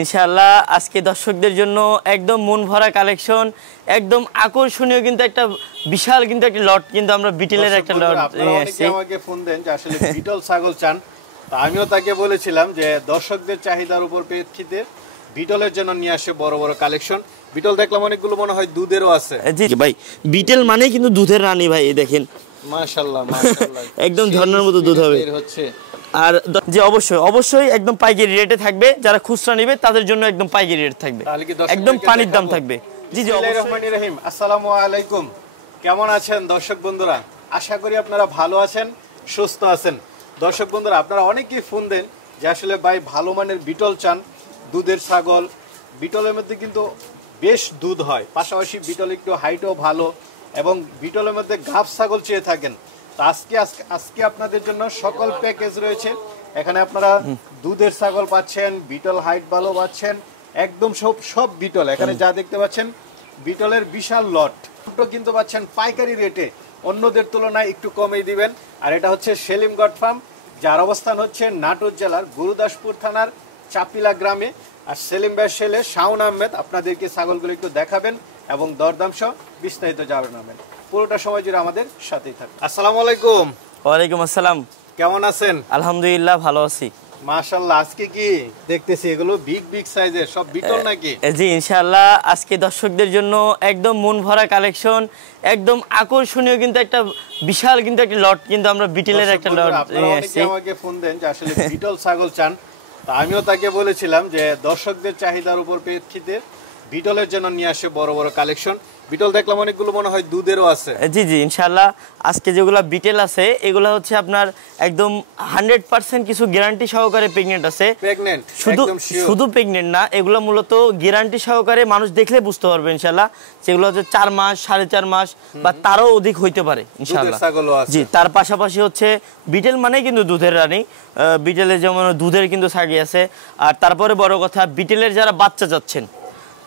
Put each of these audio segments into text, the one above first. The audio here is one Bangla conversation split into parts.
ইনশাআল্লাহ আজকে দর্শকদের জন্য একদম মন ভরা কালেকশন, একদম আকর্ষণীয় কিন্তু একটা বিশাল কিন্তু একটা লট কিন্তু আমরা বিটলের একটা লট নিয়ে আসছি। আমাকে ফোন দেন যে আসলে বিটল ছাগল চান, তো আমিও তাকে বলেছিলাম যে দর্শকদের চাহিদার উপর প্রেক্ষিতে বিটলের জন্য নিয়ে আসে বড় বড় কালেকশন। বিটল দেখলাম অনেকগুলো মনে হয় দুধেরও আছে। জি ভাই, বিটল মানে কিন্তু দুধের রানী ভাই, দেখেন মাশাআল্লাহ মাশাআল্লাহ একদম ঝর্ণার মতো দুধ হবে। আর যে অবশ্যই একদম পাইকারি রেটে থাকবে, যারা খুচরা নেবে তাদের জন্য একদম পাইকারি রেট থাকবে, একদম পানির দাম থাকবে। জি জি বিসমিল্লাহির রহিম। আসসালামু আলাইকুম, কেমন আছেন দর্শক বন্ধুরা? আশা করি আপনারা ভালো আছেন, সুস্থ আছেন। দর্শক বন্ধুরা, আপনারা অনেকেই ফোন দেন যে আসলে ভাই ভালো মানের বিটল চান, দুধের ছাগল। বিটলের মধ্যে কিন্তু বেশ দুধ হয়, পাশাপাশি বিটল একটু হাইটও ভালো, এবং বিটলের মধ্যে গাভ ছাগল চেয়ে থাকেন। তো আজকে আপনাদের জন্য সকল প্যাকেজ রয়েছে। এখানে আপনারা দুধের ছাগল পাচ্ছেন, বিটল হাইট ভালো পাচ্ছেন, একদম সব বিটল। এখানে যা দেখতে পাচ্ছেন বিটলের বিশাল লট কিন্তু পাচ্ছেন পাইকারি রেটে, অন্যদের তুলনায় একটু কমে দিবেন। আর এটা হচ্ছে সেলিম গড ফার্ম, যার অবস্থান হচ্ছে নাটোর জেলার গুরুদাসপুর থানার চাপিলা গ্রামে। আর সেলিম ভাইয়ের ছেলে শাওন আহমেদ আপনাদেরকে ছাগলগুলো একটু দেখাবেন এবং দরদাম সহ বিস্তারিত জানাবেন। পুরোটা সময় জুড়ে আমাদের সাথেই থাকবেন। আসসালামু আলাইকুম। ওয়ালাইকুম আসসালাম। কেমন আছেন? আলহামদুলিল্লাহ ভালো আছি। মাশাআল্লাহ, আজকে কি দেখতেছি এগুলো বিগ সাইজের সব বিটল নাকি? জি ইনশাআল্লাহ আজকে দর্শকদের জন্য একদম মন ভরা কালেকশন, একদম আকর্ষণীয় কিন্তু একটা বিশাল কিন্তু একটা লট কিন্তু আমরা বিটলের একটা লট নিয়ে আসছি। আমাকে ফোন দেন যে আসলে বিটল ছাগল চান, তো আমিও তাকে বলেছিলাম যে দর্শকদের চাহিদার উপর প্রেক্ষিতে বিটলের জন্য নিয়ে আসে বড় বড় কালেকশন। বিটল দেখলাম অনেকগুলো মনে হয় দুধেরও আছে। জি জি ইনশাআল্লাহ আজকে যেগুলো বিটেল আছে এগুলো হচ্ছে আপনার একদম 100% কিছু গ্যারান্টি সহকারে প্রেগন্যান্ট আছে। প্রেগন্যান্ট শুধু প্রেগন্যান্ট না, এগুলো মূলত গ্যারান্টি সহকারে মানুষ দেখলে বুঝতে পারবে ইনশাআল্লাহ। যেগুলো হচ্ছে 4 মাস 4.5 মাস বা তারও অধিক হইতে পারে ইনশাআল্লাহ। জি, তার পাশাপাশি হচ্ছে বিটেল মানে কিন্তু দুধের রানী। বিটেলের যেমন দুধের কিন্তু ছাগি আছে। আর তারপরে বড় কথা, বিটেলের যারা বাচ্চা চাচ্ছেন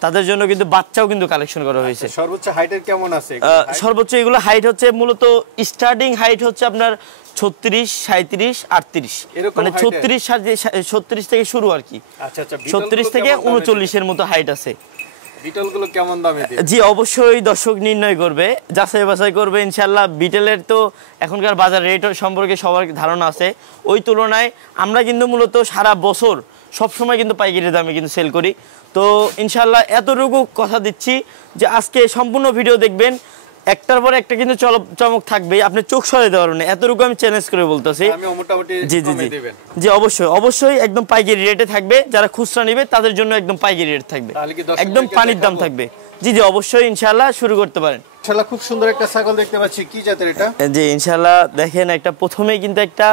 তাদের জন্য কিন্তু বাচ্চাও কিন্তু কালেকশন করা হয়েছে। সর্বোচ্চ হাইটের কেমন আছে? সর্বোচ্চ এগুলো হাইট হচ্ছে মূলত স্টার্টিং হাইট হচ্ছে আপনার 36, 37, 38, মানে 36 থেকে শুরু আর কি। আচ্ছা 36 থেকে 39 এর মতো হাইট আছে। বিটলগুলো কেমন দামে দিবেন? জি অবশ্যই দর্শক নির্ণয় করবে, যাচাই বাছাই করবে ইনশাআল্লাহ। বিটেলের তো এখনকার বাজার রেট সম্পর্কে সবার ধারণা আছে, ওই তুলনায় আমরা কিন্তু মূলত সারা বছর সবসময় কিন্তু পাইকারি দামে কিন্তু সেল করি। তো ইনশাআল্লাহ এতটুকু কথা দিচ্ছি যে আজকে সম্পূর্ণ ভিডিও দেখবেন, একটার পর একটা কিন্তু চমক থাকবে, আপনি চোখ সরাতে পারবেন না, এতটুকু আমি চ্যালেঞ্জ করে বলতেছি। জি জি জি জি অবশ্যই একদম পাইকারি রেটে থাকবে, যারা খুচরা নেবে তাদের জন্য একদম পাইকারি রেট থাকবে, একদম পানির দাম থাকবে। জি জি অবশ্যই ইনশাআল্লাহ শুরু করতে পারেন। ইনশাআল্লাহ খুব সুন্দর একটা ছাগল দেখতে পাচ্ছি, কি জাতের এটা? জি ইনশাআল্লাহ দেখেন, একটা প্রথমেই কিন্তু একটা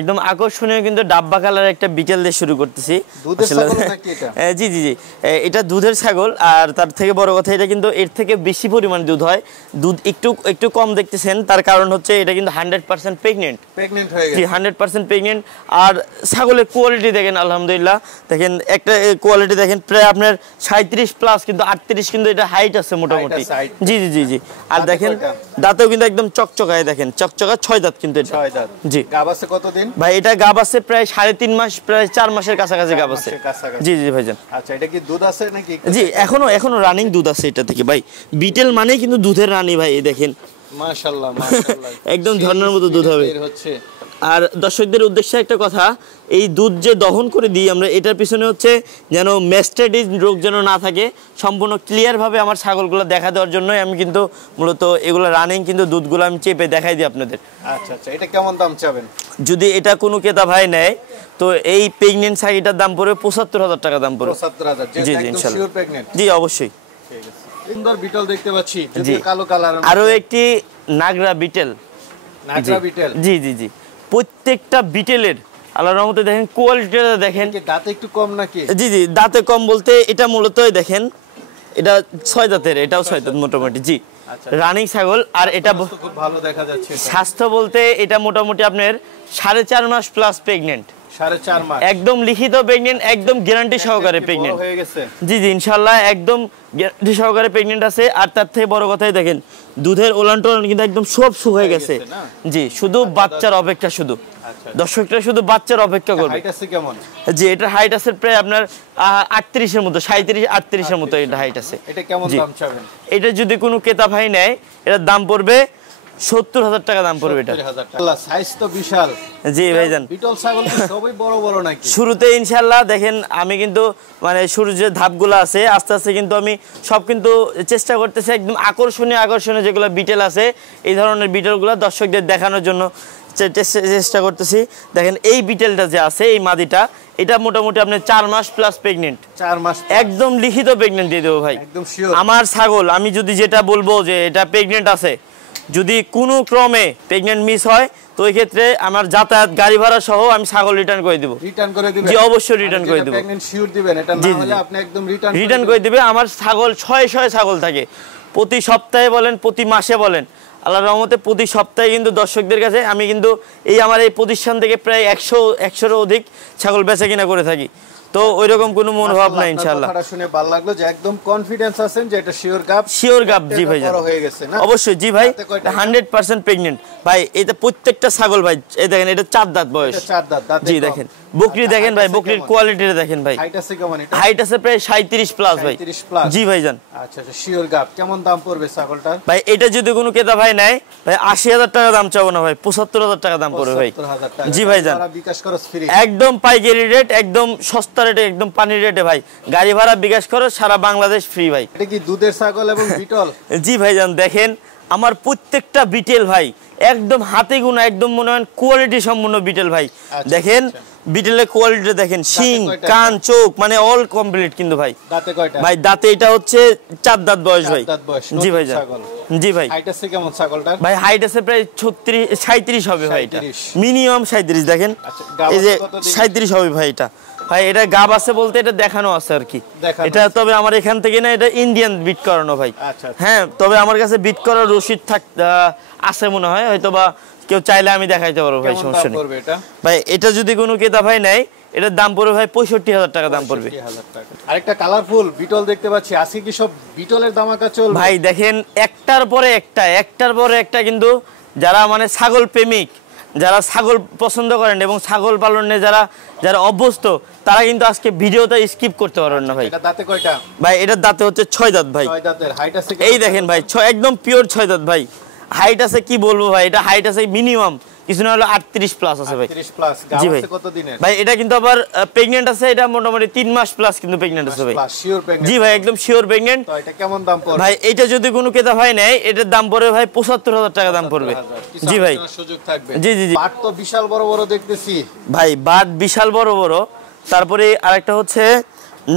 একদম আকর্ষণীয় কিন্তু ডাব্বা কালার একটা বিটেল দিয়ে শুরু করতেছি। জি জি জি এটা দুধের ছাগল। আর তার থেকে বড় কথা, এটা কিন্তু এর থেকে বেশি পরিমাণে দুধ হয়। দুধ একটু কম দেখতেছেন, তার কারণ হচ্ছে এটা কিন্তু 100% প্রেগন্যান্ট হয়ে গেছে। জি 100% প্রেগন্যান্ট। আর ছাগলের কোয়ালিটি দেখেন, আলহামদুলিল্লাহ দেখেন, একটা কোয়ালিটি দেখেন, প্রায় আপনার 37 প্লাস কিন্তু 38 কিন্তু এটা হাইট আছে মোটামুটি। জি জি জি জি আর দেখেন দাঁতেও কিন্তু একদম চকচকায়, দেখেন চকচকা 6 দাঁত কিন্তু এটা। জি গাব আছে কতদিন ভাই? এটা গাব আছে প্রায় 3.5 মাস, প্রায় 4 মাসের কাছাকাছি গাব আছে। জি জি ভাইজান। আচ্ছা, এটা কি দুধ আছে নাকি? জি এখনো রানিং দুধ আছে এটা থেকে ভাই। বিটেল মানে কিন্তু দুধের রানী ভাই, দেখেন মাশাআল্লাহ মাশাআল্লাহ একদম ঝর্ণার মতো দুধ হবে। আর দর্শকদের উদ্দেশ্যে একটা কথা, এই দুধ যে দহন করে দিই আমরা, এটার পিছনে হচ্ছে যেন ম্যাস্টাইটিস রোগ যেন না থাকে, সম্পূর্ণ ক্লিয়ারভাবে আমার ছাগলগুলো দেখা দেওয়ার জন্যই আমি কিন্তু মূলত এগুলো রানিং কিন্তু দুধগুলো আমি চেপে দেখাই দিই আপনাদের। আচ্ছা আচ্ছা, এটা কেমন দাম চাবেন? যদি এটা কোনো ক্রেতা ভাই নেয় তো এই প্রেগন্যান্ট ছাগিটার দাম পড়বে 75,000 টাকা দাম পড়বে। 75,000? জি জি ইনশাআল্লাহ। জি অবশ্যই। ঠিক আছে, সুন্দর বিটল দেখতে পাচ্ছি, যদি কালো কালার। আরো একটি নাগরা বিটেল। জি জি জি প্রত্যেকটা বিটেলের আল্লাহর রহমতে দেখেন কোয়ালিটিটা দেখেন। দাঁতে একটু কম নাকি? জি জি দাঁতে কম বলতে এটা মূলত দেখেন, এটা 6 দাঁতের, এটাও 6 দাঁত মোটামুটি। জি রানিং ছাগল। আর এটা খুব ভালো দেখা যাচ্ছে। স্বাস্থ্য বলতে এটা মোটামুটি আপনার 4.5 মাস প্লাস প্রেগন্যান্ট। 4.5 মাস একদম লিখিত প্রেগন্যান্ট, একদম গ্যারান্টি সহকারে প্রেগন্যান্ট হয়ে গেছে। জি জি ইনশাআল্লাহ একদম গ্যারান্টি সহকারে প্রেগন্যান্ট আছে। আর তার থেকে বড় কথাই দেখেন, দুধের ওলান টোলান কিন্তু একদম সব শুকিয়ে গেছে। জি শুধু বাচ্চার অপেক্ষা শুধু। দর্শকরা শুধু বাচ্চার অপেক্ষা করবে। হাইট আছে কেমন? জি এটা হাইট আছে প্রায় আপনার 38 এর মতো, 37 38 এর মতো এটা হাইট আছে। এটা কেমন দাম চাবেন? এটা যদি কোনো ক্রেতা ভাই নেয় এটার দাম পড়বে 70,000 টাকা দাম পড়বে এটা। আল্লাহ সাইজ তো বিশাল। জি ভাইজান বিটল ছাগল তো সবই বড় বড় নাকি? শুরুতে ইনশাআল্লাহ দেখেন আমি কিন্তু মানে শুরুর যে ধাপগুলো আছে আস্তে আস্তে কিন্তু আমি সব কিন্তু চেষ্টা করতেছি একদম আকর্ষণীয় যেগুলো বিটেল আছে এই ধরনের বিটেলগুলো দর্শকদের দেখানোর জন্য চেষ্টা করতেছি। দেখেন এই বিটেলটা যে আছে এই মাদিটা এটা মোটামুটি আপনি 4 মাস প্লাস প্রেগনেন্ট। 4 মাস একদম লিখিত প্রেগনেন্ট দিয়ে দেবো ভাই, একদম শিওর। আমার ছাগল আমি যদি যেটা বলবো যে এটা প্রেগনেন্ট আছে, যদি কোনো ক্রমে প্রেগনেন্ট মিস হয় তো ওই ক্ষেত্রে আমার যাতায়াত গাড়ি ভাড়া সহ আমি ছাগল রিটার্ন করে দেব। রিটার্ন করে দিবেন? জি অবশ্যই রিটার্ন করে দেব। প্রেগনেন্ট শিওর দিবেন, এটা না হলে আপনি একদম রিটার্ন করে দিবে। আমার ছাগল 600 ছাগল থাকে, প্রতি সপ্তাহে বলেন প্রতি মাসে বলেন, আল্লাহর রহমতে প্রতি সপ্তাহে কিন্তু দর্শকদের কাছে আমি কিন্তু এই আমার এই প্রতিষ্ঠান থেকে প্রায় 100-100-এরও অধিক ছাগল বেচা কিনা করে থাকি। তো ওইরকম কোনো মনোভাব নাই ইনশাআল্লাহ। কথাটা শুনে ভালো লাগলো যে একদম কনফিডেন্স আছেন যে এটা শিওর গাব। শিওর গাব জি ভাই বড় হয়ে গেছে না? অবশ্যই জি ভাই 100% প্রেগন্যান্ট ভাই। এটা প্রত্যেকটা ছাগল ভাই এই দেখেন এটা 4 দাঁত বয়স। এটা 4 দাঁত জি দেখেন বকরি দেখেন ভাই, বকরির কোয়ালিটিটা দেখেন ভাই। হাইট আছে কেমন এটা? হাইট আছে প্রায় 37 প্লাস ভাই। 37 প্লাস জি ভাইজান। আচ্ছা আচ্ছা শিওর গাব। কেমন দাম পড়বে ছাগলটার? ভাই এটা যদি কোনো ক্রেতা ভাই নেয় ভাই 80,000 টাকা দাম চাবো না ভাই, 75,000 টাকা দাম পড়বে ভাই। 75,000 টাকা। জি ভাইজান। বিকাশ খরচ ফ্রি একদম পাইকারি রেট, একদম সস্তা রেটে, একদম পানির রেটে ভাই। গাড়ি ভাড়া বিকাশ খরচ সারা বাংলাদেশ ফ্রি ভাই। এটা কি দুধের ছাগল এবং বিটল? জি ভাইজান দেখেন আমার প্রত্যেকটা বিটেল ভাই একদম হাতে গোনা, একদম মনে হয় কোয়ালিটি সম্পূর্ণ বিটেল ভাই। দেখেন বিটেলের কোয়ালিটি দেখেন, শিং কান চোখ মানে অল কমপ্লিট কিন্তু ভাই। দাঁতে কয়টা? ভাই দাঁতে এটা হচ্ছে 4 দাঁত বয়স ভাই। জি ভাইজান। জি ভাই। হাইট আছে কেমন ছাগলটার? ভাই হাইট আছে প্রায় 37 হবে ভাই, এটা মিনিমাম 37 দেখেন। এই যে 37 হবে ভাই এটা। ভাই এটা গাব আছে বলতে এটা দেখানো আছে আর কি। এটা তবে আমার এখান থেকে না, এটা ইন্ডিয়ান বিট করানো ভাই। হ্যাঁ তবে আমার কাছে বিট করার রসিদ আছে মনে হয়, হয়তো বা কেউ চাইলে আমি দেখাইতে পারবো ভাই, সমস্যা নেই ভাই। এটা যদি কোনো ক্রেতা ভাই নেয় এটার দাম পড়বে ভাই 65,000 টাকা দাম পড়বে। আরেকটা কালারফুল বিটল দেখতে পাচ্ছি, আজকে কি সব বিটলের ধামাকা চলবে ভাই? দেখেন একটার পরে একটা কিন্তু যারা মানে ছাগল প্রেমিক, যারা ছাগল পছন্দ করেন এবং ছাগল পালনে যারা অভ্যস্ত তারা কিন্তু আজকে ভিডিওটা স্কিপ করতে পারবেন না ভাই। এটা দাঁতে কয়টা? ভাই এটার দাঁতে হচ্ছে 6 দাঁত ভাই। 6 দাঁতের। হাইট আছে এই দেখেন ভাই একদম পিওর 6 দাঁত ভাই। হাইট আছে কি বলবো ভাই, এটা হাইট আছে মিনিমাম কিছু না হলো 38 প্লাস আছে ভাই। 38 প্লাস। জি ভাই। কত দিনের? ভাই এটা কিন্তু আবার প্রেগন্যান্ট আছে, এটা মোটামুটি 3 মাস প্লাস কিন্তু প্রেগন্যান্ট আছে ভাই। Sure pregnant? জি ভাই একদম শিওর প্রেগন্যান্ট। তো এটা কেমন দাম পড়বে ভাই? এটা যদি কোনো ক্রেতা ভাই নেয় এটার দাম পড়বে ভাই 75,000 টাকা দাম পড়বে। জি ভাই। সুযোগ থাকবে? জি জি জি। বাট তো বিশাল বড় বড় দেখতেছি ভাই, বাট বিশাল বড় বড়। তারপরে আরেকটা হচ্ছে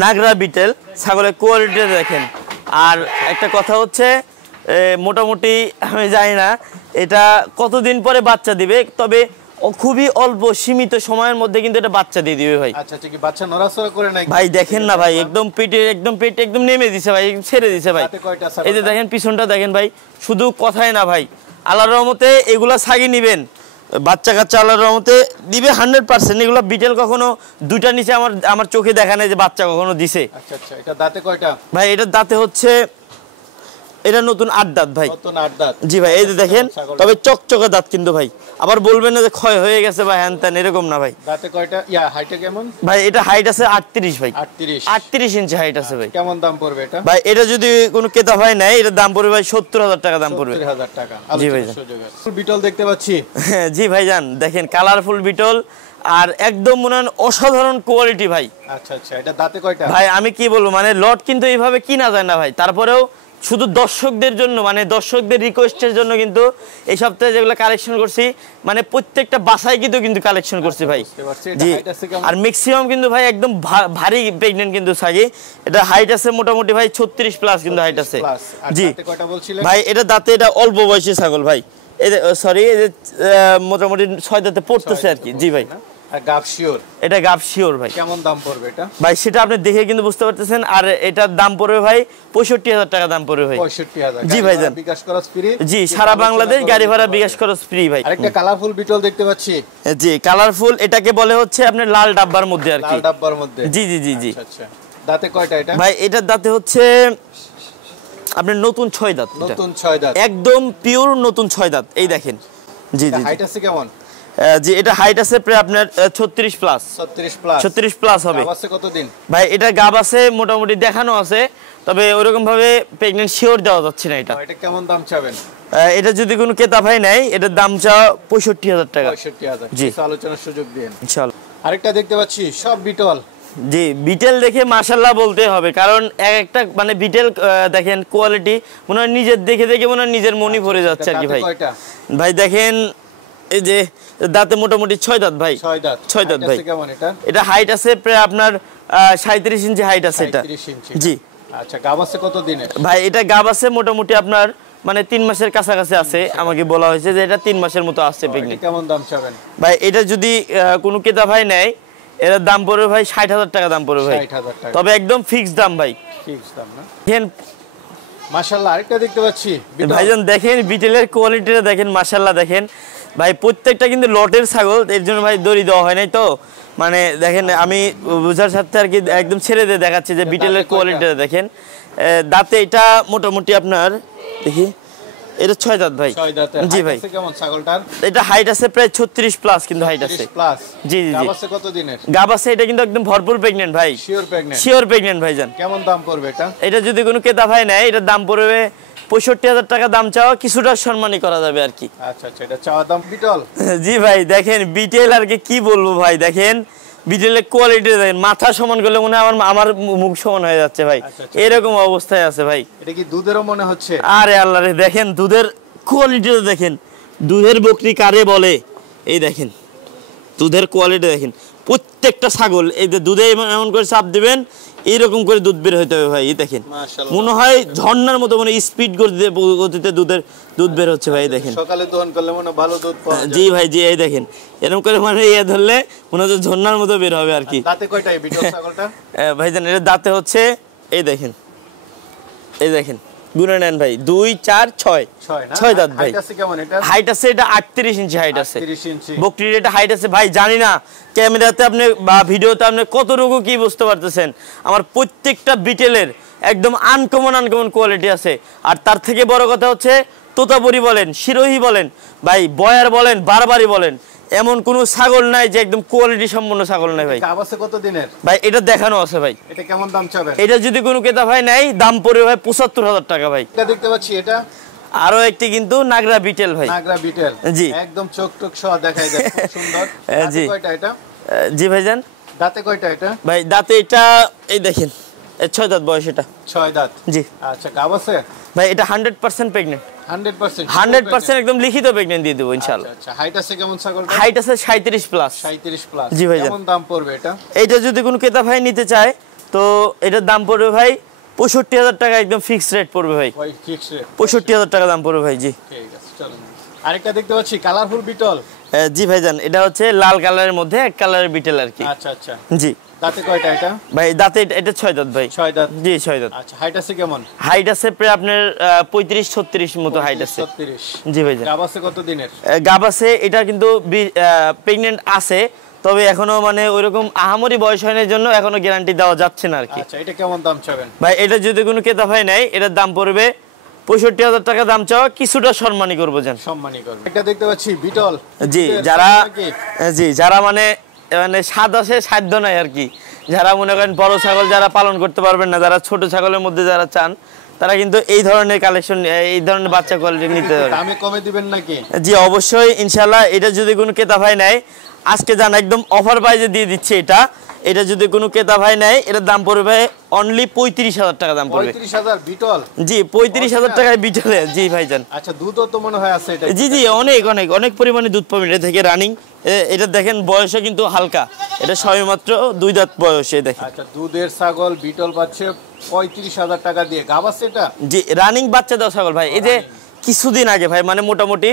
নাগরা বিটেল, ছাগলের কোয়ালিটি দেখেন। আর একটা কথা হচ্ছে মোটামুটি আমি জানি না এটা কতদিন পরে বাচ্চা দিবে, তবে খুবই অল্প সীমিত সময়ের মধ্যে কিন্তু এটা বাচ্চা দিয়ে দিবে ভাই। আচ্ছা ঠিক বাচ্চা নড়াচড়া করে নাই ভাই? দেখেন না ভাই একদম পেট একদম নেমে দিছে ভাই, ছেড়ে দিছে ভাই। এই যে দেখেন পিছনটা দেখেন ভাই, শুধু কথাই না ভাই, আল্লাহর রহমতে এগুলা ছাগি নিবেন বাচ্চা কাচ্চা আল্লাহর রহমতে দিবে 100%। এগুলো বিটেল কখনো দুইটা নিচে আমার চোখে দেখা নাই যে বাচ্চা কখনো দিছে। আচ্ছা আচ্ছা। এটা দাঁতে কয়টা? ভাই এটা দাঁতে হচ্ছে এটা নতুন 8 দাঁত ভাই। নতুন 8 দাঁত। জি ভাই এই যে দেখেন, তবে চকচকে দাঁত কিন্তু ভাই। আবার বলবেন না যে ক্ষয় হয়ে গেছে ভাই হ্যান ত্যান, এরকম না ভাই। দাঁতে কয়টা? হাইটে কেমন ভাই? এটা হাইট আছে 38 ভাই। 38 ইঞ্চি হাইট আছে ভাই। কেমন দাম পড়বে এটা? ভাই এটা যদি কোনো ক্রেতা ভাই নেয় এটার দাম পড়বে ভাই 70,000 টাকা দাম পড়বে। 70,000 টাকা। জি ভাই। বিটল দেখতে পাচ্ছি। জি ভাইজান দেখেন কালারফুল বিটল আর একদম মনে হয় অসাধারণ কোয়ালিটি ভাই। আচ্ছা আচ্ছা। এটা দাঁতে কয়টা? ভাই আমি কি বলবো, মানে লট কিন্তু এইভাবে কিনা যায় না ভাই। তারপরেও শুধু দর্শকদের জন্য, মানে দর্শকদের রিকোয়েস্টের জন্য কিন্তু এই সপ্তাহে যেগুলো কালেকশন করছি, মানে প্রত্যেকটা বাসায় কিন্তু কালেকশন করছি ভাই। জি। আর ম্যাক্সিমাম কিন্তু ভাই একদম ভারী প্রেগন্যান্ট কিন্তু ছাগি। এটা হাইট আছে মোটামুটি ভাই 36 প্লাস কিন্তু হাইট আছে। জি ভাই। এটা দাঁতে এটা অল্প বয়সী ছাগল ভাই। এই সরি এই যে মোটামুটি 6 দাঁতে পড়তেছে আর কি। জি ভাই। গাব শিওর? এটা গাব শিওর ভাই। কেমন দাম পড়বে এটা? ভাই সেটা আপনি দেখে কিন্তু বুঝতে পারতেছেন। আর এটার দাম পড়বে ভাই 65,000 টাকা দাম পড়বে ভাই। 65,000? জি ভাইজান। বিকাশ খরচ ফ্রি? জি সারা বাংলাদেশ গাড়ি ভাড়া বিকাশ খরচ ফ্রি ভাই। আরেকটা কালারফুল বিটল দেখতে পাচ্ছি। জি কালারফুল, এটাকে বলে হচ্ছে আপনার লাল ডাব্বার মধ্যে আর কি। লাল ডাব্বার মধ্যে? জি জি জি জি। আচ্ছা। দাঁতে কয়টা এটা? ভাই এটার দাঁতে হচ্ছে আপনার নতুন 6 দাঁত। নতুন 6 দাঁত? একদম পিওর নতুন 6 দাঁত। এই দেখেন। জি জি। হাইট আছে কেমন? জি এটা হাইট আছে প্রায় আপনার 36 প্লাস 36 প্লাস হবে। গাব আছে কতদিন ভাই এটা গাব আছে মোটামুটি দেখানো আছে, তবে ওইরকম ভাবে প্রেগন্যান্ট শিওর দেওয়া যাচ্ছে না। এটা কেমন দাম চাবেন? এটা যদি কোনো ক্রেতা ভাই নাই এটার দাম চা 65,000 টাকা। 65,000 জি আলোচনার সুযোগ দিন ইনশাআল্লাহ। আরেকটা দেখতে পাচ্ছি সব বিটল। জি বিটেল দেখে মাশাআল্লাহ বলতে হবে, কারণ এক একটা মানে বিটেল দেখেন কোয়ালিটি মনে হয় নিজের দেখে দেখে মনে হয় নিজের মনই ভরে যাচ্ছে আর কি ভাই। ভাই দেখেন এই যে দাঁতে মোটামুটি 6 দাঁত ভাই। 6 দাঁত ভাই। কেমন এটা? এটা হাইট আছে প্রায় আপনার 37 ইঞ্চি হাইট আছে এটা। 37 ইঞ্চি। জি আচ্ছা গাব আছে কত দিনের? ভাই এটা গাব আছে মোটামুটি আপনার মানে 3 মাসের কাছাকাছি আছে। আমাকে বলা হয়েছে যে এটা 3 মাসের মতো আছে প্রেগন্যান্ট। কেমন দাম চাবেন? ভাই এটা যদি কোনো ক্রেতা ভাই নেয় এর দাম পড়বে ভাই 60,000 টাকা দাম পড়বে ভাই। 60,000 টাকা। তবে একদম ফিক্স দাম ভাই। ফিক্স দাম না? দেখেন মাশাআল্লাহ আরেকটা দেখতে পাচ্ছি ভাইজান, দেখেন বিটেলের কোয়ালিটিটা দেখেন মাশাআল্লাহ। দেখেন ভাই প্রত্যেকটা কিন্তু লটের ছাগল, এর জন্য ভাই দড়ি দেওয়া হয় নাই তো, মানে দেখেন আমি বুঝার সাথে আর কি একদম ছেড়ে দিয়ে দেখাচ্ছি যে বিটেলের কোয়ালিটিটা দেখেন। দাঁতে এটা মোটামুটি আপনার দেখি এটা 6 দাঁত ভাই। 6 দাঁত। জি ভাই। কেমন ছাগলটার? এটা হাইট আছে প্রায় 36 প্লাস কিন্তু হাইট আছে। 36 প্লাস। জি জি জি। গাব আছে কত দিনের? গাব আছে এটা কিন্তু একদম ভরপুর প্রেগন্যান্ট ভাই। শিওর প্রেগন্যান্ট ভাইজান। কেমন দাম পড়বে এটা? এটা যদি কোনো ক্রেতা ভাই নেয় এটার দাম পড়বে 65,000 টাকা দাম চাওয়া, কিছুটা সম্মানই করা যাবে আর কি। আচ্ছা আচ্ছা এটা চাওয়া দাম বিটল। জি ভাই দেখেন বিটেল আর কি বলবো ভাই, দেখেন বিটেলের কোয়ালিটি দেখেন, মাথা সমান করলে মনে হয় আমার মুখ সমান হয়ে যাচ্ছে ভাই। এরকম অবস্থায় আছে ভাই। এটা কি দুধেরও মনে হচ্ছে? আরে আল্লাহ রে, দেখেন দুধের কোয়ালিটিটা দেখেন, দুধের বকরি কারে বলে এই দেখেন দুধের কোয়ালিটি দেখেন। প্রত্যেকটা ছাগল এই যে দুধে এমন করে চাপ দিবেন এইরকম করে দুধ বের হইতে হবে ভাই। এই দেখেন মনে হয় ঝর্ণার মতো মানে স্পিড গতিতে দুধ বের হচ্ছে ভাই। দেখেন সকালে দহন করলে মনে ভালো দুধ পাওয়া যায়। জি ভাই জি, এই দেখেন এরকম করে মানে ধরলে মনে হচ্ছে ঝর্ণার মতো বের হবে আর কি। দাঁতে কয়টা এই বিটল ছাগলটা? ভাইজান এর দাঁতে হচ্ছে এই দেখেন, এই দেখেন গুনে নেন ভাই 2 4 6 দাঁত ভাই। হাইট আছে কেমন এটা? হাইট আছে এটা 38 ইঞ্চি হাইট আছে। 38 ইঞ্চি। বকরির এটা হাইট আছে ভাই, জানি না ক্যামেরাতে আপনি বা ভিডিওতে আপনি কতটুকু কি বুঝতে পারতেছেন। আমার প্রত্যেকটা বিটেলের একদম আনকমন কোয়ালিটি আছে। আর তার থেকে বড় কথা হচ্ছে তোতাপুরি বলেন, শিরোহী বলেন ভাই, বয়ার বলেন, বারবারি বলেন, এমন কোন ছাগল নাই যে একদম কোয়ালিটি সম্পন্ন ছাগল নাই ভাই। গাব আছে কত দিনের? ভাই এটা দেখানো আছে ভাই। এটা কেমন দাম চাবেন? এটা যদি কোনো ক্রেতা ভাই নাই দাম পড়বে ভাই 75,000 টাকা ভাই। এটা দেখতে পাচ্ছি এটা আরো একটি কিন্তু নাগরা বিটেল ভাই। নাগরা বিটেল। জি একদম চোখ টোক সহ দেখাই যায়, খুব সুন্দর। জি কয়টা এটা? জি ভাইজান দাঁতে কয়টা এটা? ভাই দাঁতে এটা এই দেখেন 6 দাঁত বয়স এটা। 6 দাঁত। জি। আচ্ছা গাব আছে? ভাই এটা 100% প্রেগন্যান্ট। 100% একদম লিখিত প্রেগন্যান্ট দিয়ে দেব ইনশাআল্লাহ। আচ্ছা হাইট আছে কেমন ছাগলটা? হাইট আছে 37 প্লাস। 37 প্লাস। জি ভাই। কেমন দাম পড়বে এটা? এটা যদি কোনো ক্রেতা ভাই নিতে চায় তো এটার দাম পড়বে ভাই 65,000 টাকা, একদম ফিক্সড রেট পড়বে ভাই। ভাই ফিক্সড রেট 65,000 টাকা দাম পড়বে ভাই। জি ঠিক আছে চলুন। আরেকটা দেখতে পাচ্ছি কালারফুল বিটল। জি ভাইজান এটা হচ্ছে লাল কালারের মধ্যে এক কালারের বিটেল আর কি। আচ্ছা আচ্ছা। জি। দাঁতে কয়টা এটা? ভাই দাঁতে এটা 6 দাঁত ভাই। 6 দাঁত। জি 6 দাঁত। আচ্ছা হাইট আছে কেমন? হাইট আছে প্রায় আপনার 35-36 মতো হাইট আছে। 36। জি ভাইজান। গাব আছে কত দিনের? গাব আছে এটা কিন্তু প্রেগন্যান্ট আছে, তবে এখনো মানে ওইরকম আহামরি বয়স হয় না, জন্য এখনো গ্যারান্টি দেওয়া যাচ্ছে না আর কি। আচ্ছা এটা কেমন দাম চাবেন? ভাই এটা যদি কোনো ক্রেতা ভাই নাই এটার দাম পড়বে 65,000 টাকা দাম চাওয়া, কিছুটা সম্মানী করবো জান। সম্মানী করব। এটা দেখতে পাচ্ছি বিটল। জি যারা মানে স্বাদ আছে সাধ্য নাই আর কি, যারা মনে করেন বড় ছাগল যারা পালন করতে পারবেন না, যারা ছোট ছাগলের মধ্যে যারা চান তারা কিন্তু এই ধরনের কালেকশন, এই ধরনের বাচ্চা কোয়ালিটি নিতে পারবে। দামে কমে দিবেন নাকি? জি অবশ্যই ইনশাআল্লাহ। এটা যদি কোনো ক্রেতা ভাই নেয় আজকে জান একদম অফার প্রাইসে দিয়ে দিচ্ছে এটা। এটা যদি কোনো ক্রেতা ভাই নেয় এটার দাম পড়বে অনলি 35,000 টাকা দাম পড়বে। 35,000 বিটল? জি 35,000 টাকায় বিটলে। জি ভাইজান। আচ্ছা দুধও তো মনে হয় আছে এটা? জি জি অনেক পরিমাণে দুধ পাবেন এটা থেকে রানিং। এটা দেখেন বয়সে কিন্তু হালকা, এটা সবেমাত্র 2 দাঁত বয়সে দেখেন। আচ্ছা দুধের ছাগল বিটল পাচ্ছে 35,000 টাকা দিয়ে। গাব আছে এটা? জি রানিং বাচ্চা দাও ছাগল ভাই। এই যে কিছুদিন আগে ভাই মানে মোটামুটি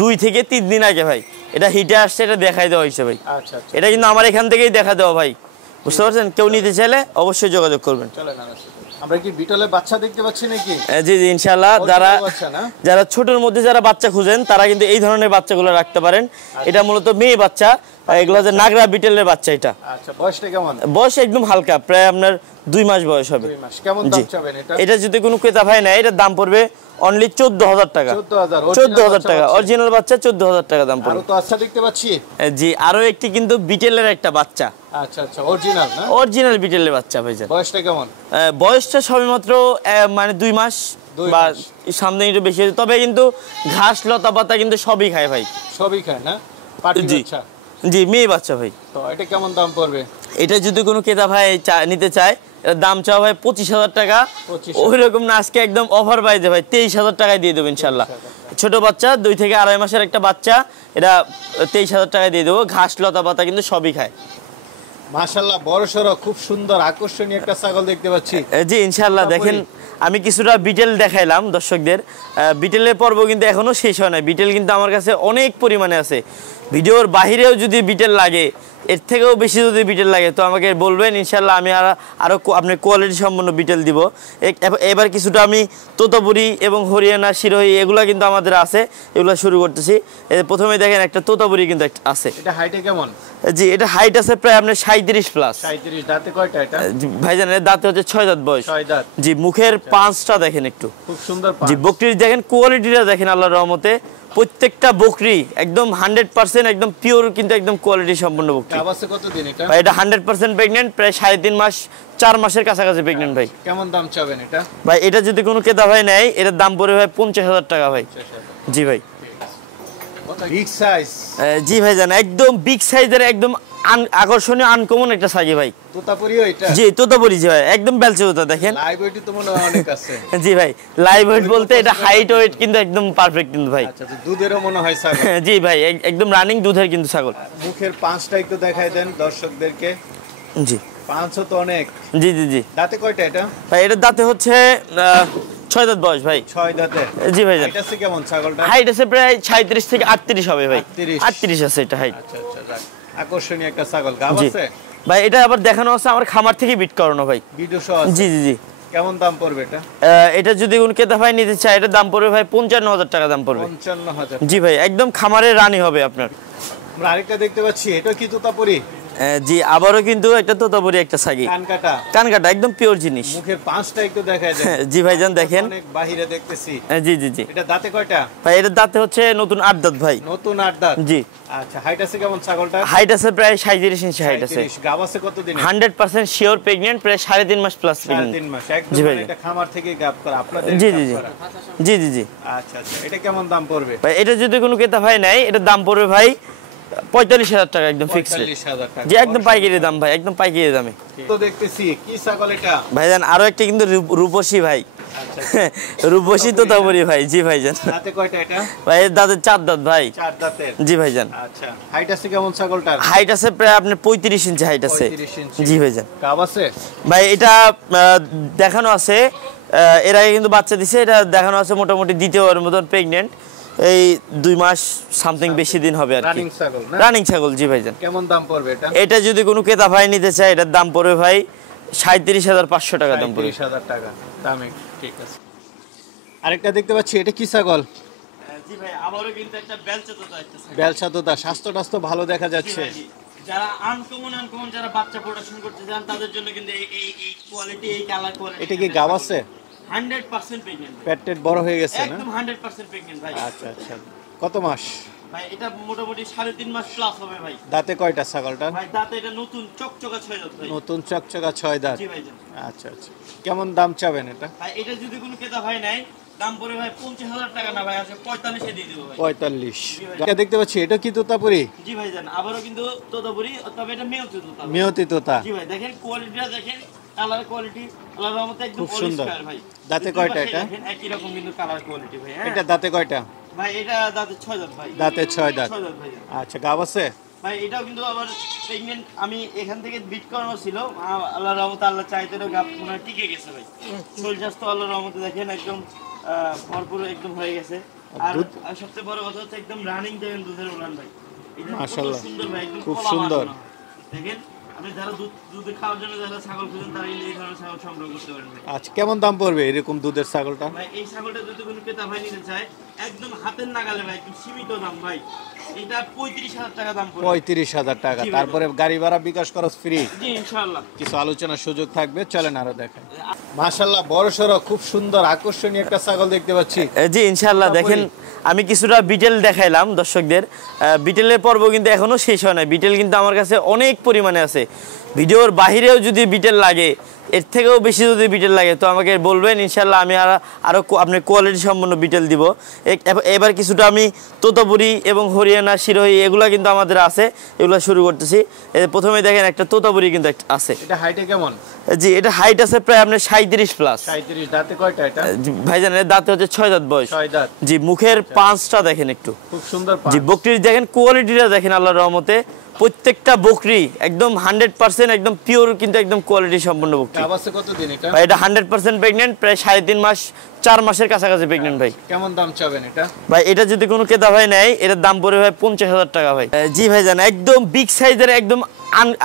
2 থেকে 3 দিন আগে ভাই এটা হিটে আসছে, এটা দেখাই দেওয়া হয়েছে ভাই। আচ্ছা আচ্ছা। এটা কিন্তু আমার এখান থেকেই দেখা দেওয়া ভাই, বুঝতে পারছেন? কেউ নিতে চাইলে অবশ্যই যোগাযোগ করবেন। চলেন আমরা কি বিটলের বাচ্চা দেখতে পাচ্ছি নাকি? জি জি ইনশাআল্লাহ। যারা ছোটর মধ্যে যারা বাচ্চা খুঁজেন তারা কিন্তু এই ধরনের বাচ্চাগুলো রাখতে পারেন। এটা মূলত মেয়ে বাচ্চা, এগুলো যে নাগরা বিটেলের বাচ্চা এটা। আচ্ছা বয়সটা কেমন? বয়স একদম হালকা, প্রায় আপনার 2 মাস বয়স হবে। 2 মাস। কেমন দাম চাবেন এটা? এটা যদি কোনো ক্রেতা ভাই নেয় এটার দাম পড়বে অনলি 14000 টাকা। 14000 টাকা অরিজিনাল বাচ্চা 14000 টাকা দাম পড়বে। আরো তো আচ্ছা দেখতে পাচ্ছি। জি আরো একটি কিন্তু বিটেলের একটা বাচ্চা। আচ্ছা আচ্ছা অরিজিনাল না? অরিজিনাল বিটেলের বাচ্চা ভাইজান। বয়সটা কেমন? বয়সটা সবেমাত্র মানে 2 মাস বা সামনে একটু বেশি, তবে কিন্তু ঘাস লতা পাতা কিন্তু সবই খায় ভাই। সবই খায় না? পাটি বাচ্চা? জি মেয়ে বাচ্চা ভাই। তো এটা কেমন দাম পড়বে? এটা যদি কোনো ক্রেতা ভাই নিতে চায় এর দাম চাওয়া ভাই 25000 টাকা। ওই রকম না, আজকে একদম অফার প্রাইসে ভাই 23000 টাকায় দিয়ে দেবো ইনশাল্লাহ। ছোট বাচ্চা 2 থেকে 2.5 মাসের একটা বাচ্চা, এটা 23000 টাকায় দিয়ে দেবো। ঘাস লতা পাতা কিন্তু সবই খায়। মাশাআল্লাহ বড়সড় খুব সুন্দর আকর্ষণীয় একটা ছাগল দেখতে পাচ্ছি। জি ইনশাআল্লাহ। দেখেন আমি কিছুটা বিটেল দেখাইলাম দর্শকদের। বিটেলের পর্ব কিন্তু এখনো শেষ হয় না। বিটেল কিন্তু আমার কাছে অনেক পরিমাণে আছে। ভিডিওর বাহিরেও যদি বিটেল লাগে, এর থেকেও বেশি যদি বিটেল লাগে তো আমাকে বলবেন, ইনশাআল্লাহ আমি আরও আপনার কোয়ালিটি সম্পন্ন বিটেল দিব। এবার কিছুটা আমি তোতাপুরি এবং হরিয়ানা সিরোহী এগুলো কিন্তু আমাদের আছে, এগুলো শুরু করতেছি। প্রথমে দেখেন একটা তোতাপুরি কিন্তু আছে। এটা হাইটে কেমন? জি এটা হাইট আছে প্রায় আপনার 37 প্লাস। 37 দাঁতে কয়টা এটা? ভাইজান এর দাঁতে হচ্ছে 6 দাঁত বয়স। 6 দাঁত। জি মুখের পাঁচটা দেখেন একটু খুব সুন্দর পাঁচ। জি বকরির দেখেন কোয়ালিটিটা দেখেন আল্লাহর রহমতে। প্রত্যেকটা বকরি একদম 100% একদম পিওর, কিন্তু একদম কোয়ালিটি সম্পন্ন বকরি। গাবাসে কতদিন এটা? ভাই এটা 100% প্রেগন্যান্ট, প্রায় 3.5 মাস 4 মাসের কাছাকাছি প্রেগন্যান্ট ভাই। কেমন দাম চাবেন এটা? ভাই এটা যদি কোনো ক্রেতা ভাই নেয় এটার দাম পড়বে ভাই 50000 টাকা ভাই। জি ভাই। Big size. জি ভাই জান একদম বিগ সাইজের একদম আকর্ষণীয় আনকমন একটা সাইজ ভাই। তোতাপুরিও এটা? জি তোতাপুরি জি ভাই একদম বেলচে তোতা দেখেন। লাইভ ওয়েট তো মনে হয় অনেক আছে। জি ভাই লাইভ ওয়েট বলতে এটা হাইট ওয়েট কিন্তু একদম পারফেক্ট কিন্তু ভাই। আচ্ছা দুধেরও মনে হয় ছাগল? জি ভাই একদম রানিং দুধের কিন্তু ছাগল। মুখের পাঁচটা একটু দেখায় দেন দর্শকদেরকে। জি পাঁচও তো অনেক। জি জি জি। দাঁতে কয়টা এটা? ভাই এটা দাঁতে হচ্ছে 6 দাঁত বয়স ভাই। 6 দাঁতে। জি ভাই জান। এটা আছে কেমন ছাগলটা? হাইট আছে প্রায় 36 থেকে 38 হবে ভাই। 38 আছে এটা হাইট। আচ্ছা আচ্ছা যাক আকর্ষণীয় একটা ছাগল। গাব আছে? ভাই এটা আবার দেখানো আছে আমার খামার থেকে বিট করানো ভাই। ভিডিও সহ আছে? জি জি জি। কেমন দাম পড়বে এটা? এটা যদি কোন ক্রেতা ভাই নিতে চায় এটার দাম পড়বে ভাই 55000 টাকা দাম পড়বে। 55000? জি ভাই একদম খামারের রানী হবে আপনার। আমরা আরেকটা দেখতে পাচ্ছি, এটা কি তোতাপুরি? জি আবারও কিন্তু একটা তোতাপুরি একটা ছাগি। কানকাটা একদম পিওর জিনিস। মুখের পাঁচটা একটু দেখায় দেন। জি ভাইজান দেখেন অনেক বাহিরে দেখতেছি। জি জি জি। এটা দাঁতে কয়টা? ভাই এর দাঁতে হচ্ছে নতুন 8 দাঁত ভাই। নতুন 8 দাঁত? জি। আচ্ছা হাইট আছে কেমন ছাগলটা? হাইট আছে প্রায় 37 ইঞ্চি হাইট আছে। গাব আছে কতদিন? 100% শিওর প্রেগন্যান্ট, প্রায় 3.5 মাস প্লাস প্রেগন্যান্ট। 3.5 মাস একদম। এটা খামার থেকে গাব করা আপনাদের? জি জি জি। জি জি জি। আচ্ছা আচ্ছা এটা কেমন দাম পড়বে? ভাই এটা যদি কোনো ক্রেতা ভাই নেয় এটার দাম পড়বে ভাই 45000 টাকা একদম ফিক্সড। 45000 টাকা। জি একদম পাইকারি দাম ভাই, একদম পাইকারি দামে। তো দেখতেছি কি ছাগল এটা? ভাইজান আরো একটা কিন্তু রূপসী ভাই। আচ্ছা রূপসী তোতাপুরি ভাই। জি ভাইজান। দাঁতে কয়টা এটা? ভাই এর দাঁতে 4 দাঁত ভাই। 4 দাঁতের? জি ভাইজান। আচ্ছা হাইট আছে কেমন ছাগলটার? হাইট আছে প্রায় আপনার 35 ইঞ্চি হাইট আছে। 35 ইঞ্চি? জি ভাইজান। গাব আছে? ভাই এটা দেখানো আছে, এর আগে কিন্তু বাচ্চা দিছে। এটা দেখানো আছে মোটামুটি দ্বিতীয়বারের মতন প্রেগন্যান্ট। এই 2 মাস সামথিং বেশি দিন হবে আর কি। রানিং ছাগল না? রানিং ছাগল জি ভাইজান। কেমন দাম পড়বে এটা? এটা যদি কোনো ক্রেতা ভাই নিতে চায় এটার দাম পড়বে ভাই 37500 টাকা দাম পড়বে। 37000 টাকা দামে। ঠিক আছে। আরেকটা দেখতে পাচ্ছি, এটা কি ছাগল? জি ভাই আবারও কিন্তু একটা বেলচা তোতা একটা ছাগল। বেলচা তোতা, স্বাস্থ্য ভালো দেখা যাচ্ছে। যারা আনকমন যারা বাচ্চা প্রোডাকশন করতে চান তাদের জন্য কিন্তু এই কোয়ালিটি, এই কালার কোয়ালিটি। এটা কি গাব আছে? 100% প্রেগন্যান্ট। পেট বড় হয়ে গেছে না? একদম 100% প্রেগন্যান্ট ভাই। আচ্ছা আচ্ছা কত মাস? ভাই এটা মোটামুটি 3.5 মাস প্লাস হবে ভাই। দাঁতে কয়টা ছাগলটা? ভাই দাঁতে এটা নতুন চকচকা 6 দাঁত ভাই। নতুন চকচকা 6 দাঁত? জি ভাই। আচ্ছা আচ্ছা কেমন দাম চাবেন এটা? ভাই এটা যদি কোনো ক্রেতা ভাই নেয় দাম পড়বে ভাই 50000 টাকা না ভাই, আছে 45 এ দিয়ে দেব ভাই। 45? এটা দেখতে পাচ্ছি, এটা কি তোতাপুরি? জি ভাই জান আবারও কিন্তু তোতাপুরি, তবে এটা মেয়তি তোতা। মেয়তি তোতা? জি ভাই দেখেন কোয়ালিটিটা দেখেন, কালার কোয়ালিটি আল্লাহর রহমতে একদম খুব সুন্দর ভাই। দাঁতে কয়টা এটা? দেখেন একই রকম কিন্তু কালার কোয়ালিটি ভাই। হ্যাঁ এটা দাঁতে কয়টা? ভাই এটা দাঁতে 6 দাঁত ভাই। দাঁতে 6 দাঁত? 6 দাঁত ভাই। আচ্ছা গাব আছে? ভাই এটাও কিন্তু আবার প্রেগন্যান্ট, আমি এখান থেকে বিট করানো ছিল, আল্লাহর রহমতে আল্লাহ চাইতেও গাব মনে হয় টিকে গেছে ভাই। শরীর স্বাস্থ্য আল্লাহর রহমতে দেখেন একদম ভরপুর একদম হয়ে গেছে। আর সবচেয়ে বড় কথা হচ্ছে একদম রানিং দেখেন দুধের উলান ভাই। মাশাআল্লাহ সুন্দর ভাই, একদম খুব সুন্দর দেখেন। আপনি যারা দুধ খাওয়ার জন্য যারা ছাগল খুঁজেন তারা এই ধরনের ছাগল সংগ্রহ করতে পারেন ভাই। আচ্ছা, কেমন দাম পড়বে এরকম দুধের ছাগলটা? ভাই এই ছাগলটা যদি কোনো ক্রেতা ভাই নিতে চায় একদম হাতের নাগালে ভাই, একদম সীমিত দাম ভাই। এটা 35,000 টাকা দাম পড়বে। 35,000 টাকা। তারপরে গাড়ি ভাড়া বিকাশ খরচ ফ্রি? জি ইনশাআল্লাহ। কিছু আলোচনার সুযোগ থাকবে, চলেন আরো দেখেন। মাশাআল্লাহ, বড় সরো খুব সুন্দর আকর্ষণীয় একটা ছাগল দেখতে পাচ্ছি। জি ইনশাআল্লাহ। দেখেন আমি কিছুটা বিটেল দেখাইলাম দর্শকদের। বিটেলের পর্ব কিন্তু এখনো শেষ হয় না। বিটেল কিন্তু আমার কাছে অনেক পরিমাণে আছে। ভিডিওর বাহিরেও যদি বিটেল লাগে, এর থেকেও বেশি যদি বিটেল লাগে তো আমাকে বলবেন, ইনশাআল্লাহ আমি আরও আপনার কোয়ালিটি সম্পন্ন বিটেল দিব। এবার কিছুটা আমি তোতাপুরি এবং হরিয়ানা শিরোহী এগুলো কিন্তু আমাদের আছে, এগুলো শুরু করতেছি। প্রথমে দেখেন একটা তোতাপুরি কিন্তু আছে। এটা হাইটে কেমন? জি এটা হাইট আছে প্রায় আপনার 37 প্লাস। 37। দাঁতে কয়টা এটা? ভাইজান এর দাঁতে হচ্ছে 6 দাঁত বয়স। 6 দাঁত। জি মুখের পাঁচটা দেখেন একটু খুব সুন্দর। জি বকরির দেখেন কোয়ালিটিটা দেখেন আল্লাহর রহমতে। প্রত্যেকটা বকরি একদম 100% একদম পিওর, কিন্তু একদম কোয়ালিটি সম্পন্ন বকরি। গাবাসে কতদিন এটা? ভাই এটা 100% প্রেগন্যান্ট, প্রায় 3.5 মাস 4 মাসের কাছাকাছি প্রেগন্যান্ট ভাই। কেমন দাম চাবেন এটা? ভাই এটা যদি কোনো ক্রেতা ভাই নেয় এটার দাম পড়বে ভাই 50,000 টাকা ভাই। জি ভাই জান একদম বিগ সাইজের একদম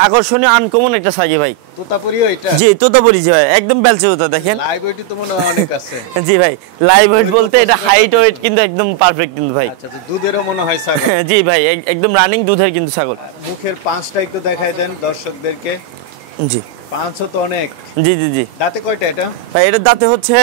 আকর্ষণীয় আনকমন একটা সাইজ ভাই। তোতাপুরিও এটা? জি তোতাপুরি জি ভাই, একদম বেলচে তোতা দেখেন। লাইভ ওয়েট তো মনে হয় অনেক আছে। জি ভাই লাইভ ওয়েট বলতে এটা হাইট ওয়েট কিন্তু একদম পারফেক্ট কিন্তু ভাই। আচ্ছা, তো দুধেরও মনে হয় ছাগল? জি ভাই একদম রানিং দুধের কিন্তু ছাগল। মুখের পাঁচটা একটু দেখাই দেন দর্শকদেরকে। জি পাঁচও তো অনেক। জি জি জি। দাঁতে কয়টা এটা? ভাই এটার দাঁতে হচ্ছে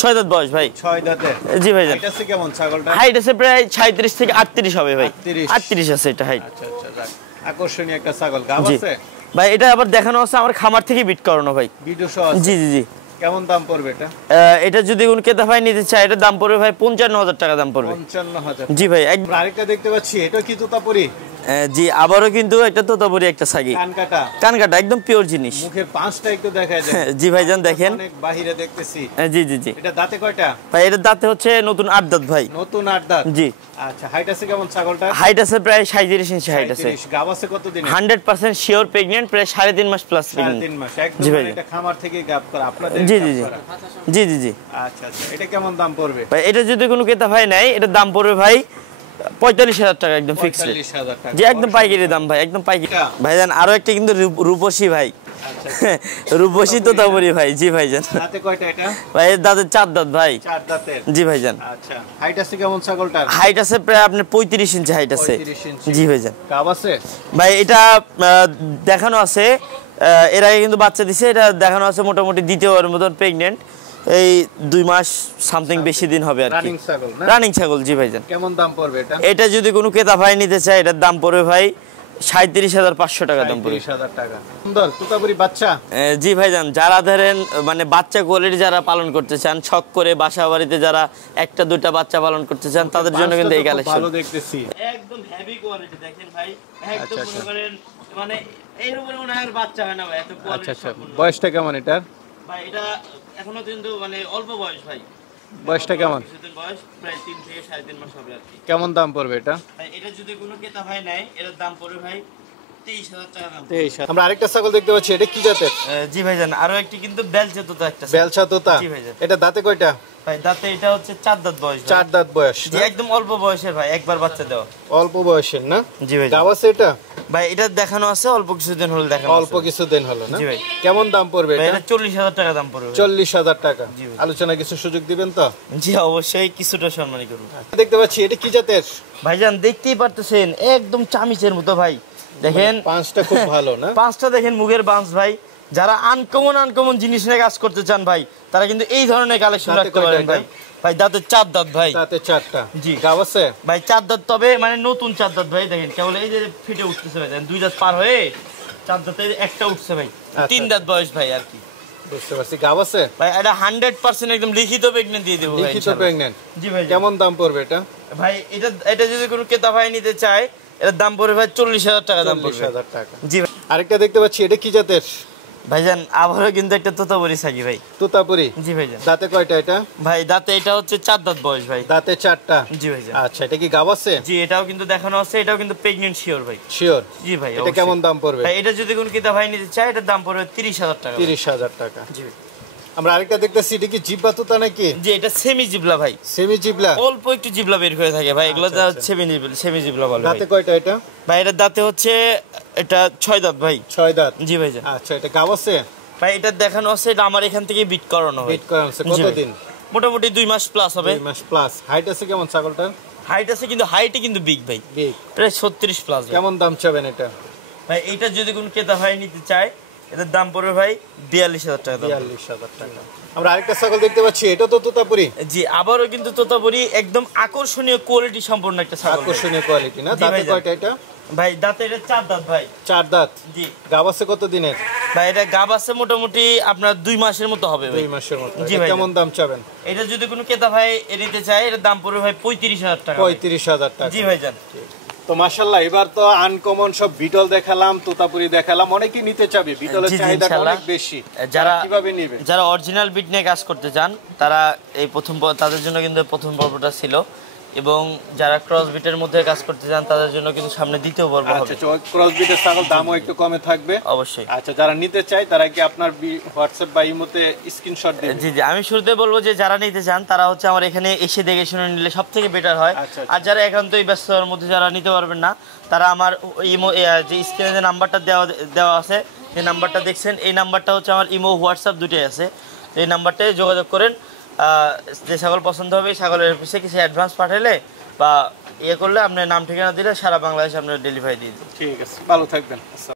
6 দাঁত বয়স ভাই। 6 দাঁতে। জি ভাই জান। এটা আছে কেমন ছাগলটা? হাইট আছে প্রায় 36 থেকে 38 হবে ভাই। 38 আছে এটা হাইট। আচ্ছা আচ্ছা, যাক। আকর্ষণীয় একটা ছাগল। গাব জি আছে? ভাই এটা আবার দেখানো আছে আমার খামার থেকে বিট করানো ভাই। ভিডিও সহ আছে? জি জি জি। কেমন দাম পড়বে এটা? এটা যদি কোন ক্রেতা ভাই নিতে চায় এটার দাম পড়বে ভাই 55,000 টাকা দাম পড়বে। 55,000। জি ভাই আমরা আরেকটা দেখতে পাচ্ছি, এটা কি তোতাপুরি? জি আবারও কিন্তু একটা তোতাপুরি একটা ছাগি। কান কাটা একদম পিওর জিনিস। মুখের পাঁচটা একটু দেখায় দেন। জি ভাইজান দেখেন অনেক বাহিরে দেখতেছি। জি জি জি। এটা দাঁতে কয়টা? ভাই এটার দাঁতে হচ্ছে নতুন 8 দাঁত ভাই। নতুন 8 দাঁত। জি। আচ্ছা, হাইট আছে কেমন ছাগলটা? হাইট আছে প্রায় 37 ইঞ্চি হাইট আছে। গাব আছে কতদিন? 100% শিওর প্রেগন্যান্ট, প্রায় 3.5 মাস প্লাস প্রেগন্যান্ট। 3 মাস একদম। এটা খামার থেকে গাব করা আপনাদের? জি জি জি। জি জি জি। আচ্ছা আচ্ছা, এটা কেমন দাম পড়বে? ভাই এটা যদি কোনো ক্রেতা ভাই নেয় এটার দাম পড়বে ভাই 45,000 টাকা একদম ফিক্সড রেট। 45,000 টাকা। জি একদম পাইকারি দাম ভাই, একদম পাইকারি। ভাইজান আরো একটা কিন্তু রূপসী ভাই। রূপসী তোতাপুরি ভাই। জি ভাইজান। দাঁতে কয়টা এটা? ভাই এর দাঁতে 4 দাঁত ভাই। 4 দাঁতের। জি ভাইজান। আচ্ছা, হাইট আছে কেমন ছাগলটার? হাইট আছে প্রায় আপনার 35 ইঞ্চি হাইট আছে। 35 ইঞ্চি। জি ভাইজান। গাব আছে? ভাই এটা দেখানো আছে, এর আগে কিন্তু বাচ্চা দিছে। এটা দেখানো আছে মোটামুটি দ্বিতীয়বার মতন প্রেগন্যান্ট, এই 2 মাস সামথিং বেশি দিন হবে আর কি। রানিং ছাগল না? রানিং ছাগল জি ভাইজান। কেমন দাম পড়বে এটা? এটা যদি কোনো ক্রেতা ভাই নিতে চায় এটার দাম পড়বে ভাই 37,500 টাকা দাম পড়বে। 37,000 টাকা। সুন্দর তোতাপুরি বাচ্চা? জি ভাইজান, যারা ধরেন মানে বাচ্চা কোয়ালিটি যারা পালন করতে চান, শখ করে বাসা বাড়িতে যারা একটা দুইটা বাচ্চা পালন করতে চান তাদের জন্য কিন্তু এই কালেকশন। ভালো দেখতেছি। একদম হেভি কোয়ালিটি দেখেন ভাই। একদম মনে করেন মানে এর উপরে মনে হয় বাচ্চা হয় না ভাই, এত কোয়ালিটি। আচ্ছা আচ্ছা, বয়সটা কেমন এটার? ভাই এটা এখনো কিন্তু মানে অল্প বয়স ভাই। বয়সটা কেমন? কিছুদিন বয়স, প্রায় 3 থেকে 3.5 মাস হবে আর কি। কেমন দাম পড়বে এটা? ভাই এটা যদি কোনো ক্রেতা ভাই নেয় এটার দাম পড়বে ভাই 23,000 টাকা দাম। 23,000। আমরা আরেকটা ছাগল দেখতে পাচ্ছি, এটা কি জাতের? জি ভাইজান আরো একটি কিন্তু বেলচে তোতা একটা। বেলচা তোতা? জি ভাইজান। এটা দাঁতে কয়টা? ভাই দাঁতে এটা হচ্ছে 4 দাঁত বয়স। 4 দাঁত বয়স। জি একদম অল্প বয়সের ভাই, একবার বাচ্চা দেওয়া। অল্প বয়সের না? জি ভাই। গাব আছে এটা? ভাই এটা দেখানো আছে অল্প কিছুদিন হলো দেখানো। অল্প কিছুদিন হলো না? জি ভাই। কেমন দাম পড়বে ভাই এটা? এটা 40,000 টাকা দাম পড়বে। 40,000 টাকা। জি ভাই। আলোচনা কিছু সুযোগ দিবেন তো? জি অবশ্যই কিছুটা সম্মানী করব। দেখতে পাচ্ছি, এটা কি জাতের? ভাইজান দেখতেই পারতেছেন একদম চামিচের মতো ভাই। দেখেন পাঁচটা খুব ভালো না? পাঁচটা দেখেন মুখের বাঁশ ভাই। যারা আনকমন জিনিস নিয়ে কাজ করতে চান ভাই তারা কিন্তু এই ধরনের কালেকশন রাখতে পারেন ভাই। ভাই দাঁতে 4 দাঁত ভাই। দাঁতে 4টা। জি। গাব আছে? ভাই 4 দাঁত, তবে মানে নতুন 4 দাঁত ভাই। দেখেন কেবল এই যে ফিটে উঠতেছে ভাই, দেখেন 2 দাঁত পার হয়ে 4 দাঁতে একটা উঠছে ভাই। 3 দাঁত বয়স ভাই আর কি। বুঝতে পারছি। গাব আছে? ভাই এটা 100% একদম লিখিত প্রেগন্যান্ট দিয়ে দেব ভাই। লিখিত প্রেগন্যান্ট? জি ভাই। কেমন দাম পড়বে এটা? ভাই এটা যদি কোনো ক্রেতা ভাই নিতে চায় এর দাম পড়বে ভাই 40,000 টাকা দাম পড়বে। 40,000 টাকা। জি ভাই। আরেকটা দেখতে পাচ্ছি, এটা কি জাতের? ভাইজান আবারও কিন্তু একটা তোতাপুরি ছাগি ভাই। তোতাপুরি? জি ভাইজান। দাঁতে কয়টা এটা? ভাই দাঁতে এটা হচ্ছে 4 দাঁত বয়স ভাই। দাঁতে 4টা। জি ভাইজান। আচ্ছা, এটা কি গাব আছে? জি এটাও কিন্তু দেখানো আছে, এটাও কিন্তু প্রেগন্যান্ট শিওর ভাই। শিওর? জি ভাই। এটা কেমন দাম পড়বে? ভাই এটা যদি কোনো ক্রেতা ভাই নিতে চায় এটার দাম পড়বে 30,000 টাকা। 30,000 টাকা। জি ভাই। আমরা আরেকটা দেখতেছি, এটা কি জিব্বা তোতা নাকি? যে এটা সেমি জিবলা ভাই, সেমি জিবলা, অল্প একটু জিবলা বের হয়ে থাকে ভাই, এগুলো সেমি জিবলা বলে। দাঁতে কয়টা এটা ভাই? এটার দাঁতে হচ্ছে এটা 6 দাঁত ভাই। 6 দাঁত। জি ভাই। আচ্ছা, এটা গাব আছে ভাই? এটা দেখানো আছে, এটা আমার এখান থেকে বিট করানো হয়। বিট করানো আছে কতদিন? মোটামুটি 2 মাস প্লাস হবে। 2 মাস প্লাস। হাইট আছে কেমন ছাগলটার? হাইট আছে, কিন্তু হাইটে কিন্তু বিগ ভাই, বিগ, প্রায় 36 প্লাস। কেমন দাম চাবেন এটা? ভাই এটা যদি কোন ক্রেতা ভাই নিতে চায়, এটার দাম পড়বে ভাই 42,000 টাকা। 42,000 টাকা। আমরা আরেকটা ছাগল দেখতে পাচ্ছি, এটা তো তোতাপুরি। জি, আবারও কিন্তু তোতাপুরি, একদম আকর্ষণীয় কোয়ালিটি সম্পন্ন একটা ছাগল। আকর্ষণীয় কোয়ালিটি না? দাঁতে কয়টা এটা? ভাই দাঁতে এটা 4 দাঁত ভাই। 4 দাঁত। জি। গাব আছে কত দিনের? ভাই এটা গাব আছে মোটামুটি আপনার 2 মাসের মতো হবে ভাই। 2 মাসের মতো। জি ভাই। কেমন দাম চাবেন? এটা যদি কোনো ক্রেতা ভাই নিতে চায়, এর দাম পড়বে ভাই 35,000 টাকা। 35,000 টাকা। জি ভাইজান। তো মাশাআল্লাহ, এবার তো আনকমন সব বিটল দেখালাম, তোতাপুরি দেখালাম, অনেকেই নিতে চাবে, বিটলের চাহিদা অনেক বেশি। যারা কিভাবে নেবে? যারা অরিজিনাল বিট নিয়ে কাজ করতে চান, তারা এই তাদের জন্য কিন্তু প্রথম পর্বটা ছিল, এবং যারা ক্রস বিটের মধ্যে কাজ করতে চান তাদের জন্য কিন্তু সামনে দ্বিতীয় পর্ব হবে। আচ্ছা, ক্রস বিটের ছাগল দামও একটু কমে থাকবে অবশ্যই। আচ্ছা, যারা নিতে চায় তারা কি আপনার হোয়াটসঅ্যাপ বা ইমোতে স্ক্রিনশট দিবেন? জি জি, আমি শুরুতে বলবো যে যারা নিতে চান তারা হচ্ছে আমার এখানে এসে দেখে শুনে নিলে সবথেকে বেটার হয়। আর যারা একান্তই ব্যস্ততার মধ্যে যারা নিতে পারবেন না, তারা আমার ইমো যে স্ক্রিনে যে নাম্বারটা দেওয়া আছে, যে নাম্বারটা দেখছেন, এই নাম্বারটা হচ্ছে আমার ইমো হোয়াটসঅ্যাপ দুটোই আছে। এই নাম্বারটায় যোগাযোগ করেন। যে ছাগল পছন্দ হবে, ছাগলের পিছিয়ে কিছু অ্যাডভান্স পাঠালে বা করলে আপনার নাম ঠিকানা দিলে সারা বাংলাদেশে আপনার ডেলিভারি দিয়ে দিন। ঠিক আছে, ভালো থাকবেন।